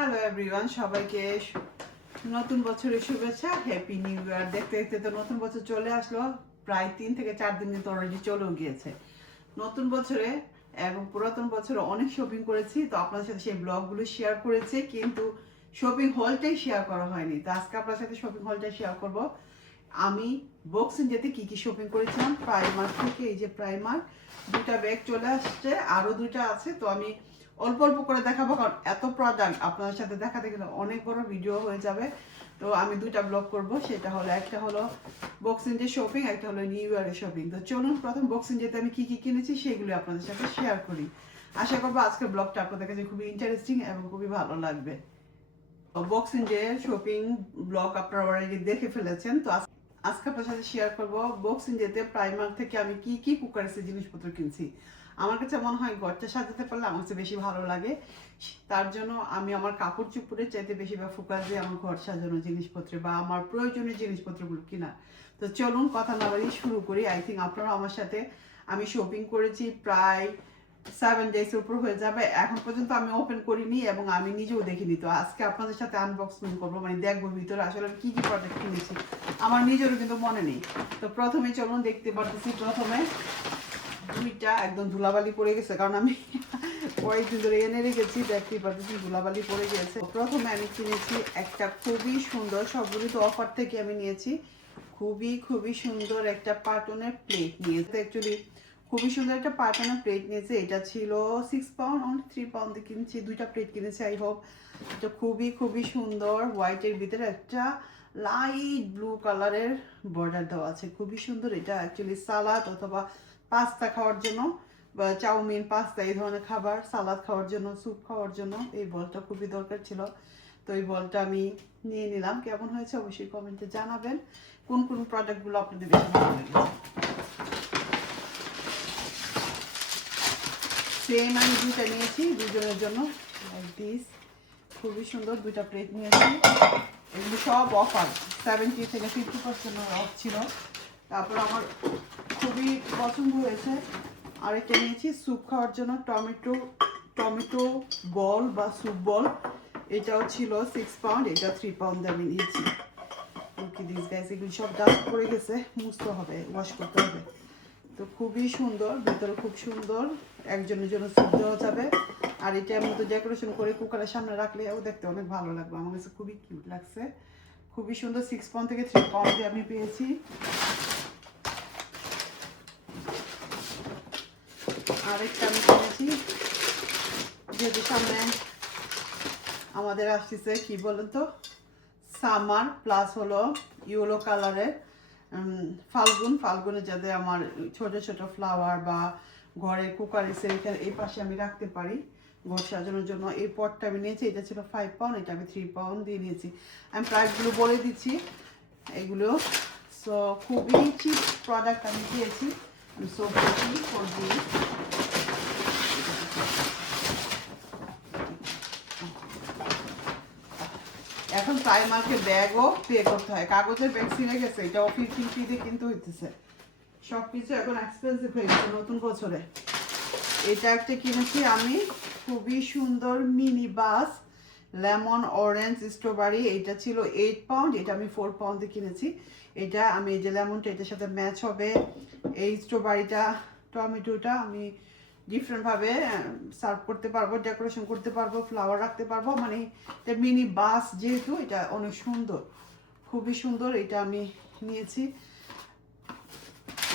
Hello everyone, সবাইকে নতুন বছরের শুভেচ্ছা। Happy new year. দেখতে দেখতে তো নতুন বছর চলে আসলো। প্রায় 3 থেকে 4 দিন কিন্তু অলরেডি চলেও গিয়েছে নতুন বছরে। এবং পুরাতন বছরে অনেক শপিং করেছি, তো আপনাদের সাথে সেই ব্লগগুলো শেয়ার করেছি, কিন্তু শপিং হলটাই শেয়ার করা হয়নি। তো আজকে আপনার সাথে শপিং হলটাই শেয়ার করব। আমি বক্সিং যেতে কি কি শপিং করেছিলাম প্রাইমার থেকে। এই যে প্রাইমার 2টা ব্যাগ চলে আসছে, আরও 2টা আছে। তো আমি অল্প অল্প করে দেখাবো, কারণ এত প্রোডাক্ট আপনাদের সাথে দেখাতে গেলে অনেক বড় ভিডিও হয়ে যাবে। তো আমি 2টা ব্লগ করব, সেটা হলো একটা হলো বক্সিং ডে শপিং, একটা হলো নিউ ইয়ারের শপিং। তো চলুন প্রথম বক্সিং ডেতে আমি কি কি কিনেছি সেগুলো আপনাদের সাথে শেয়ার করি। আশা করবো আজকের ব্লগটা আপনাদের কাছে খুবই ইন্টারেস্টিং এবং খুবই ভালো লাগবে। বক্সিং ডে শপিং ব্লগ আপনারা অলরেডি দেখে ফেলেছেন। তো আজকে আপনার সাথে শেয়ার করব বক্সিং ডেতে প্রাইমার থেকে আমি কি কি কুকারের জিনিসপত্র কিনছি। আমার কাছে মনে হয় ঘরটা সাজাতে পারলে আমার কাছে বেশি ভালো লাগে। তার জন্য আমি আমার কাপড় চোপড়ের চাইতে বেশিরভাগ ফোকাস দিই আমার ঘর সাজানোর জিনিসপত্রে বা আমার প্রয়োজনীয় জিনিসপত্রগুলো কিনা। তো চলুন কথা না বাড়িয়ে শুরু করি। আই থিঙ্ক আপনারা আমার সাথে, আমি শপিং করেছি প্রায় 7 ডেজ উপর হয়ে যাবে। এখন পর্যন্ত আমি ওপেন করিনি এবং আমি নিজেও দেখিনি। তো আজকে আপনাদের সাথে আনবক্সিং করবো, মানে দেখবো ভিতরে আসলে আমি কি কি প্রোডাক্ট কিনেছি। আমার নিজেরও কিন্তু মনে নেই। তো প্রথমে চলুন, দেখতে পারতেছি প্রথমে 2টা একদম ধুলাবালি পড়ে গেছে, কারণ আমি কয়েকদিন ধরে এনে রেখেছি। দেখতে পারতেছি ধুলাবালি পড়ে গেছে। প্রথমে আমি কিনেছি একটা খুবই সুন্দর, সবগুলি তো অফার থেকে আমি নিয়েছি, খুবই সুন্দর একটা পাটনের প্লেট নিয়েছে। অ্যাকচুয়ালি খুবই সুন্দর একটা পাটনের প্লেট নিয়েছে। এটা ছিল 6 পাউন্ড, অনলি 3 পাউন্ডে কিনেছি। 2টা প্লেট কিনেছি। আই হোপ এটা খুবই সুন্দর। হোয়াইটের ভিতরে একটা লাইট ব্লু কালারের বর্ডার দেওয়া আছে, খুবই সুন্দর। এটা অ্যাকচুয়ালি সালাদ অথবা পাস্তা খাওয়ার জন্য, বা চাউমিন, পাস্তা, এই ধরনের খাবার, সালাদ খাওয়ার জন্য, স্যুপ খাওয়ার জন্য এই বলটা খুবই দরকার ছিল। তো এই বলটা আমি নিয়ে নিলাম। কেমন হয়েছে অবশ্যই কমেন্টে জানাবেন, কোন কোন প্রোডাক্টগুলো আপনাদের বেশি ভালো লেগেছে। সেম আমি 2টা নিয়েছি দুজনের জন্য, লাইক দিস। খুবই সুন্দর 2টা প্লেট নিয়েছি। এগুলো সব অফার, 70 থেকে 50% অফ ছিল। তারপর আমার খুবই পছন্দ হয়েছে, আরেকটা নিয়েছি স্যুপ খাওয়ার জন্য, টমেটো বল বা স্যুপ বল। এটাও ছিল 6 পাউন্ড, এটা 3 পাউন্ড আমি নিয়েছি। ওকে দিস গাইস, এগুলি সব ডাস্ট পড়ে গেছে, মুছতে হবে, ওয়াশ করতে হবে। তো খুবই সুন্দর, ভিতরে খুব সুন্দর, একজনের জন্য স্যুপ দেওয়া যাবে। আর এটার মতো ডেকোরেশন করে কুকারের সামনে রাখলে ও দেখতে অনেক ভালো লাগবে। আমার কাছে খুবই কিউট লাগছে, খুবই সুন্দর। 6 পাউন্ড থেকে 3 পাউন্ডে আমি পেয়েছি। আরেকটা আমি কিনেছি, যেহেতু সামনে আমাদের আসতেছে কি বলেন তো, সামার প্লাস হলো ইয়েলো কালারের ফাল্গুনে, যাতে আমার ছোট ছোট ফ্লাওয়ার বা ঘরে কুকারে এখানে এই পাশে আমি রাখতে পারি ঘর সাজানোর জন্য। এই পটটা আমি নিয়েছি, এটা ছিল 5 পাউন্ড, এটা আমি 3 পাউন্ড দিয়ে নিয়েছি। আমি প্রাইসগুলো বলে দিচ্ছি এগুলো। সো খুবই চিপ প্রোডাক্ট আমি পেয়েছি। আমি সো হ্যাপি ফর দিস। এখন প্রাইমার্কে ব্যাগও পে করতে হয়, কাগজের ব্যাগ ছিঁড়ে গেছে, এটাও 50 দিয়ে কিনতে হইতেছে। সব কিছু এখন এক্সপেন্সিভ হয়ে গেছে নতুন বছরে। এটা একটা কিনেছি আমি, খুবই সুন্দর mini bus, lemon orange strawberry. এটা ছিল 8 পাউন্ড, এটা আমি 4 পাউন্ডে কিনেছি। এটা আমি এই যে লেমনটা এটার সাথে ম্যাচ হবে, এই স্ট্রবেরিটা, টমেটোটা আমি ডিফারেন্টভাবে সার্ভ করতে পারবো, ডেকোরেশন করতে পারবো, ফ্লাওয়ার রাখতে পারবো। মানে এটা মিনি বাস, যেহেতু এটা অনেক সুন্দর, খুবই সুন্দর। এটা আমি নিয়েছি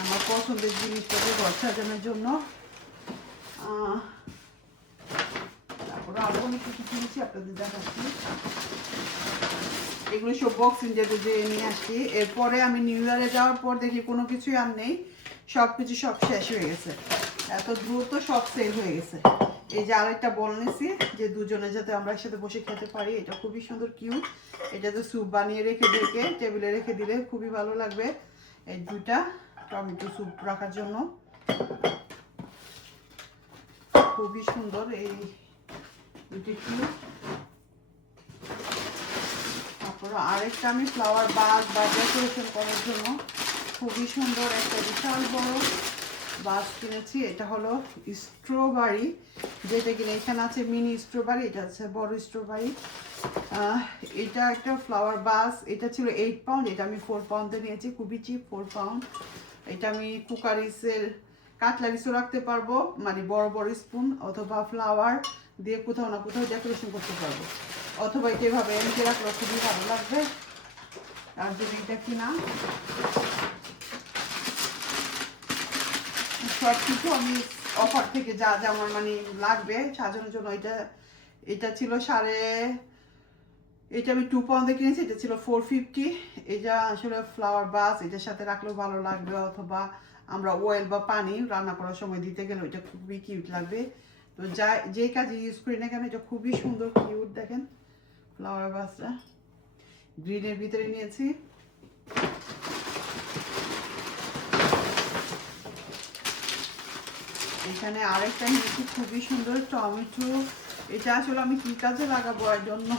আমার পছন্দের জিনিসটাকে ঘর সাজানোর জন্য। তারপরে আরো অনেক কিছু কিনেছি, আপনাদের দেখাচ্ছি। এগুলো সব বক্সিং ডেতে যে নিয়ে আসছি। এরপরে আমি নিউ ইয়ারে যাওয়ার পর দেখি কোনো কিছুই আর নেই, সব শেষ হয়ে গেছে, এত দ্রুত সব সেল হয়ে গেছে। এই যে আরেকটা বল নিয়েছি, যে দুজনে যাতে আমরা একসাথে বসে খেতে পারি। এটা খুবই সুন্দর, কিউট। এটাতে স্যুপ বানিয়ে রেখে টেবিলে রেখে দিলে খুবই ভালো লাগবে। এই 2টা টমেটো স্যুপ রাখার জন্য খুবই সুন্দর। এই 2টি কিউট। তারপর আরেকটা আমি ফ্লাওয়ার বাস বা ডেকোরেশন করার জন্য খুবই সুন্দর একটা বিশাল বড় বাস কিনেছি। এটা হলো স্ট্রবেরি, যেটা কিনা এখানে আছে মিনি স্ট্রবেরি, এটা আছে বড় স্ট্রবেরি। এটা একটা ফ্লাওয়ার বাস, এটা ছিল 8 পাউন্ড, এটা আমি 4 পাউন্ডে নিয়েছি, খুবই চিপ, 4 পাউন্ড। এটা আমি কুকারিসের কাটলারিসও রাখতে পারবো, মানে বড় বড় স্পুন, অথবা ফ্লাওয়ার দিয়ে কোথাও না কোথাও ডেকোরেশন করতে পারবো, অথবা এটা এভাবে এমনি রাখলে খুবই ভালো লাগবে। আর যদি এটা কিনা সব কিছু আমি অফার থেকে যা যা আমার মানে লাগবে সাজানোর জন্য, এটা ছিল এটা আমি 2 পাউন্ডে কিনেছি, এটা ছিল 450। এটা আসলে ফ্লাওয়ার বাস, এটার সাথে রাখলেও ভালো লাগবে, অথবা আমরা অয়েল বা পানি রান্না করার সময় দিতে গেলে এটা খুবই কিউট লাগবে। তো যে কাজে ইউজ করি না কেন এটা খুবই সুন্দর কিউট, দেখেন ফ্লাওয়ার বাসটা গ্রিনের ভিতরে নিয়েছি। এখানে আরেকটা নিয়েছি খুবই সুন্দর টমেটো, এটা আসলে আমি কি কাজে লাগাবো এর জন্য,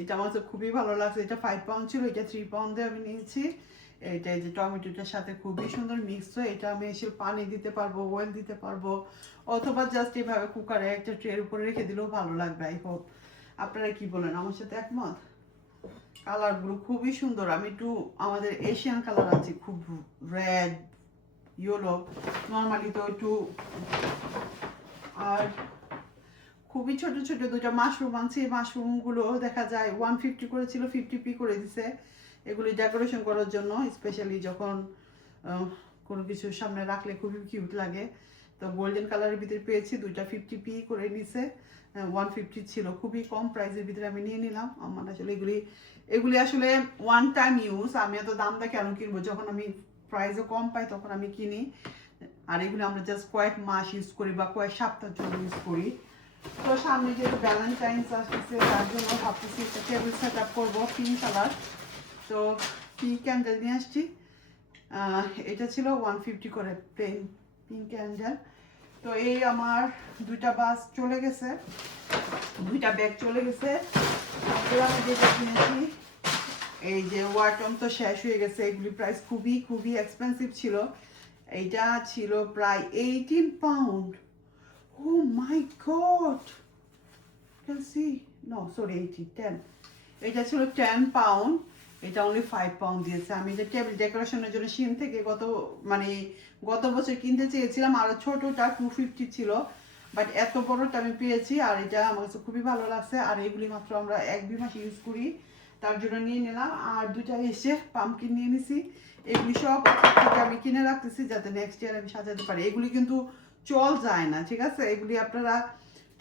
এটা আমার তো খুবই ভালো লাগছে। এটা 5 পাউন্ড ছিল, এটা 3 পাউন্ডে আমি নিয়েছি। এটা এই যে টমেটোটার সাথে খুবই সুন্দর মিক্স হয়, এটা আমি এসে পানি দিতে পারবো, অয়েল দিতে পারবো, অথবা জাস্ট এভাবে কুকারে একটা ট্রের উপরে রেখে দিলেও ভালো লাগবে। আই হোপ আপনারা কি বলেন, আমার সাথে একমত? কালারগুলো খুবই সুন্দর, আমি একটু আমাদের এশিয়ান কালার আছে, খুব রেড ইয়েলো, নর্মালি তো একটু। আর খুবই ছোট ছোট দুটো মাশরুম আনছি, মাশরুমগুলো দেখা যায় 150 করে ছিল, 50p করে দিছে, এগুলি ডেকোরেশন করার জন্য, স্পেশালি যখন কোনো কিছুর সামনে রাখলে খুবই কিউট লাগে। তো গোল্ডেন কালারের ভিতরে পেয়েছি, দুইটা 50p করে নিছে, 150 ছিল, খুবই কম প্রাইসের ভিতরে আমি নিয়ে নিলাম। আমার আসলে এগুলি আসলে ওয়ান টাইম ইউজ, আমি এত দামটা কেন কিনবো, যখন আমি প্রাইসও কম পাই তখন আমি কিনি। আর এগুলো আমরা জাস্ট কয়েক মাস ইউজ করি বা কয়েক সপ্তাহের জন্য ইউজ করি। তো সামনে যেহেতু ভ্যালেন্টাইন্স আসতেছে তার জন্য ভাবতেছি একটা টেবিল সেট আপ করবো পিঙ্ক কালার। তো পিঙ্ক ক্যান্ডেল নিয়ে আসছি, এটা ছিল 150 করে পিঙ্ক ক্যান্ডেল। তো এই আমার দুইটা বাস চলে গেছে, দুইটা ব্যাগ চলে গেছে। তারপরে আমি যেটা কিনেছি, এই যে ওয়াটন তো শেষ হয়ে গেছে, এগুলি প্রাইস খুবই খুবই এক্সপেন্সিভ ছিল। এইটা ছিল প্রায় 18 pound. Oh my god! You can see. No, sorry, 10. এটা ছিল 10 পাউন্ড, এটা অনলি 5 পাউন্ড দিয়েছে। আমি এটা টেবিল ডেকোরেশনের জন্য শিন থেকে গত বছর কিনতে চেয়েছিলাম, আরও ছোটোটা 250 ছিল, বাট এত বড়টা আমি পেয়েছি, আর এটা আমার কাছে খুবই ভালো লাগছে। আর এগুলি মাত্র আমরা 1-2 মাস ইউজ করি, তার জন্য নিয়ে নিলাম। আর দুইটা এসে পাম্পকিন নিয়ে নিছি, এগুলি সব আমি কিনে রাখতেছি যাতে নেক্সট ইয়ার আমি সাজাতে পারি। এগুলি কিন্তু চল যায় না, ঠিক আছে, এগুলি আপনারা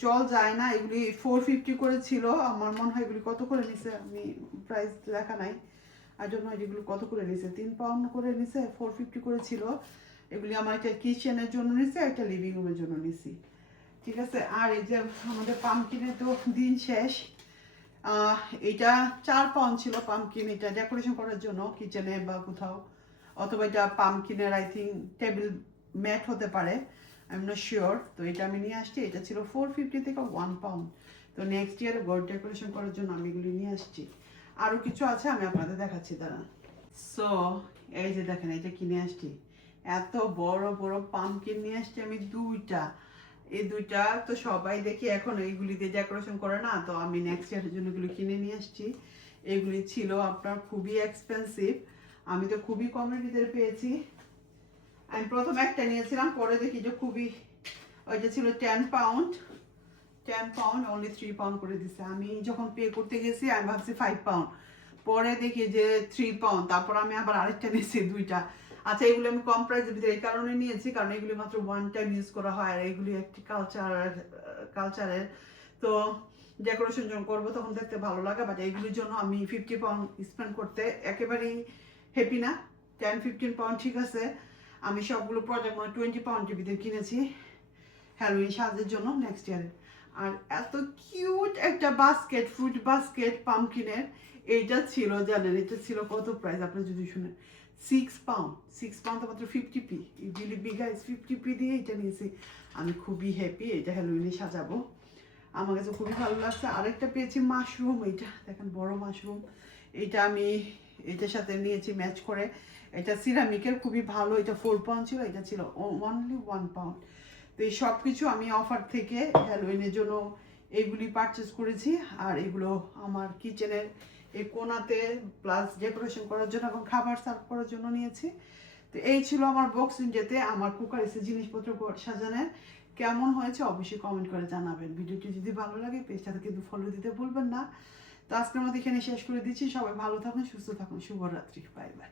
চল যায় না। এগুলি 450 করে ছিল, আমার মনে হয় এগুলি কত করে নিছে, আমি প্রাইস লেখা নাই, আর জন্য এগুলো কত করে নিছে, 3 পাউন্ড করে নিছে, 450 করে ছিল। এগুলি আমার একটা কিচেনের জন্য নিছে, একটা লিভিং রুমের জন্য নিছি, ঠিক আছে। আর এই যে আমাদের পাম্পকিনের তো দিন শেষ, এটা 4 পাউন্ড ছিল পাম্পকিন, এটা ডেকোরেশন করার জন্য কিচেনে বা কোথাও, অথবা এটা পাম্পকিনের আই থিঙ্ক টেবিল ম্যাট হতে পারে, আই এম নট শিওর। তো এটা আমি নিয়ে আসছি, এটা ছিল 450 থেকে 1 পাউন্ড। তো নেক্সট ইয়ার ঘর ডেকোরেশন করার জন্য আমি এগুলি নিয়ে আসছি। আরও কিছু আছে, আমি আপনাদের দেখাচ্ছি দাঁড়ান। সো এই যে দেখেন, এটা কিনে আসছি, এত বড় বড় পাম্পকিন নিয়ে আসছি আমি দুইটা। এই দুইটা তো সবাই দেখি এখন এইগুলি দিয়ে ডেকোরেশন করে না, তো আমি নেক্সট ইয়ারের জন্য এগুলো কিনে নিয়ে আসছি। এগুলি ছিল আপনার খুবই এক্সপেন্সিভ, আমি তো খুবই কমের ভিতরে পেয়েছি। আমি প্রথম একটা নিয়েছিলাম, পরে দেখি যে ওইটা ছিল 10 পাউন্ড, অনলি 3 পাউন্ড করে দিছে। আমি যখন পে করতে গেছি আমি ভাবছি 5 পাউন্ড, পরে দেখি যে 3 পাউন্ড, তারপর আমি আবার আরেকটা নিয়েছি, দুইটা। আচ্ছা, এগুলো আমি কম প্রাইসের ভিতরে এই কারণে নিয়েছি কারণ এগুলি মাত্র ওয়ান টাইম ইউজ করা হয়, আর এগুলি একটি কালচারের। তো ডেকোরেশন যখন করবো তখন দেখতে ভালো লাগে, বাট এইগুলির জন্য আমি 50 পাউন্ড স্পেন্ড করতে একেবারেই হ্যাপি না। 10-15 পাউন্ড ঠিক আছে, আমি সবগুলো প্রোডাক্ট মানে 20 পাউন্ডের ভিতরে কিনেছি হ্যালোউইন সাজের জন্য নেক্সট ইয়ারে। আর এত কিউট একটা বাস্কেট, ফ্রুট বাস্কেট পাম্পকিনের, এইটা ছিল জানেন, এটা ছিল কত প্রাইস আপনারা যদি শুনেন, 6 পাউন্ড। 6 পাউন্ড তো মাত্র 50p, বিলি বিগাইস 50p দিয়ে এটা নিয়েছি। আমি খুবই হ্যাপি, এটা হ্যালোউইনে সাজাবো, আমার কাছে খুবই ভালো লাগছে। আরেকটা পেয়েছি মাশরুম, এইটা দেখেন বড় মাশরুম, এটা আমি এটার সাথে নিয়েছি ম্যাচ করে। এটা সিরামিকের, খুবই ভালো, এটা 4 পাউন্ড ছিল, এটা ছিল অনলি 1 পাউন্ড। তো এই সব কিছু আমি অফার থেকে হ্যালোইনের জন্য এইগুলি পারচেস করেছি। আর এগুলো আমার কিচেনের এই কোনাতে প্লাস ডেকোরেশন করার জন্য এবং খাবার সার্ভ করার জন্য নিয়েছি। তো এই ছিল আমার বক্সিং ডেতে আমার কুকারিসের জিনিসপত্র সাজানোর। কেমন হয়েছে অবশ্যই কমেন্ট করে জানাবেন। ভিডিওটি যদি ভালো লাগে পেজটাতে কিন্তু ফলো দিতে ভুলবেন না। তো আজকের মতো এখানে শেষ করে দিচ্ছি। সবাই ভালো থাকুন, সুস্থ থাকুন, শুভরাত্রি, বাই বাই।